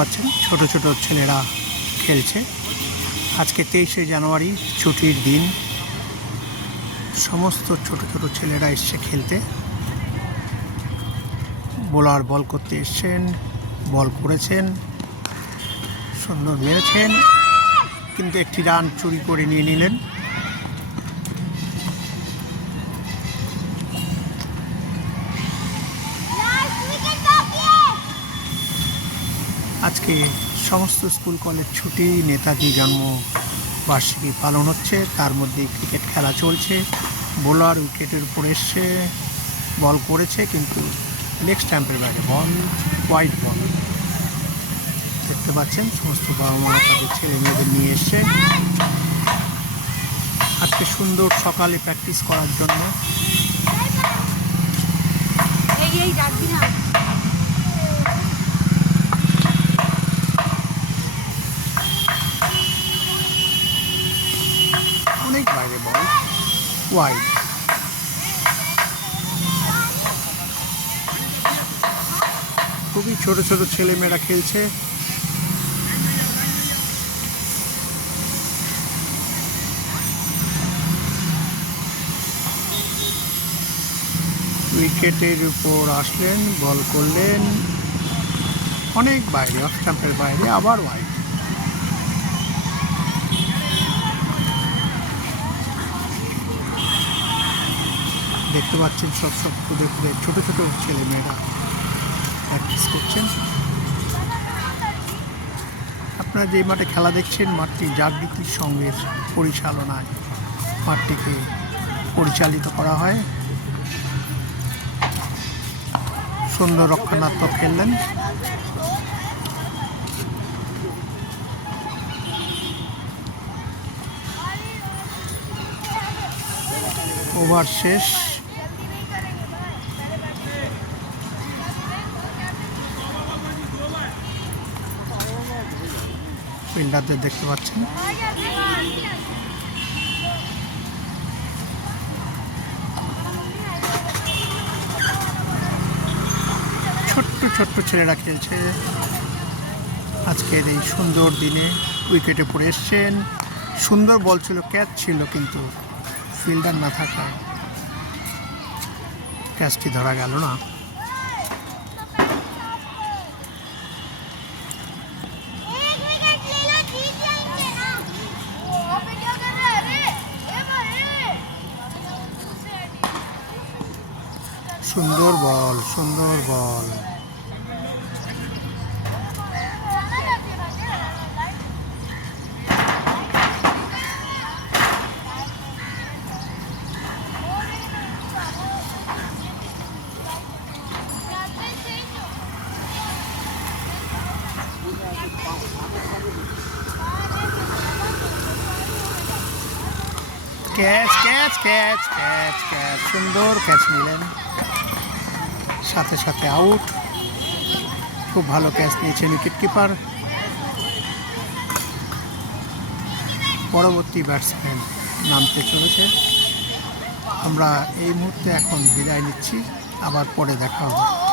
পাচ্ছেন ছোট ছোট ছেলেরা খেলছে। আজকে 23শে জানুয়ারি, ছুটির দিন। সমস্ত ছোট ছোট ছেলেরা এসছে খেলতে। বোলার বল করতে এসছেন, বল করেছেন, সুন্দর মেরেছেন, কিন্তু একটি রান চুরি করে নিয়ে নিলেন। আজকে সমস্ত স্কুল কলেজ ছুটি, নেতাজি জন্মবার্ষিকী পালন হচ্ছে, তার মধ্যে ক্রিকেট খেলা চলছে। বোলার উইকেটের উপর এসছে, বল করেছে, কিন্তু লেগ স্ট্যাম্পের বাইরে, বল ওয়াইড বল। দেখতে পাচ্ছেন সমস্ত বাবা মা তাদের ছেলে মেয়েদের নিয়ে এসছে আজকে সুন্দর সকালে প্র্যাকটিস করার জন্য। অনেক বাইরে বল ওয়াইড। খুবই ছোট ছোট ছেলেমেয়েরা খেলছে। উইকেটের উপর আসলেন, বল করলেন, অনেক বাইরে, অফ স্টাম্পের বাইরে, আবার ওয়াইড। দেখতে পাচ্ছেন সব খুদে খুদে ছোট ছোট ছেলেমেয়েরা প্র্যাকটিস করছেন। আপনারা যে মাঠে খেলা দেখছেন, মাঠটি জাগৃতি সংঘের পরিচালনায় মাঠটিকে পরিচালিত করা হয়। সুন্দর রক্ষণাত্মক খেললেন। ওভার শেষ। ফিল্ডারদের দেখতে পাচ্ছেন। ছোট্ট ছোট্ট ছেলেরা খেলছে আজকের এই সুন্দর দিনে। উইকেটে পড়ে এসছেন, সুন্দর বল ছিল, ক্যাচ ছিল, কিন্তু ফিল্ডার না থাকায় ক্যাচটি ধরা গেল না। সুন্দর বল, সুন্দর ball. Catch catch catch catch catch, সুন্দর ক্যাচ নিলেন, সাথে সাথে আউট। খুব ভালো ক্যাচ নিয়েছেন উইকেট কিপার। পরবর্তী ব্যাটসম্যান নামতে চলেছে। আমরা এই মুহূর্তে এখন বিদায় নিচ্ছি, আবার পরে দেখা হবে।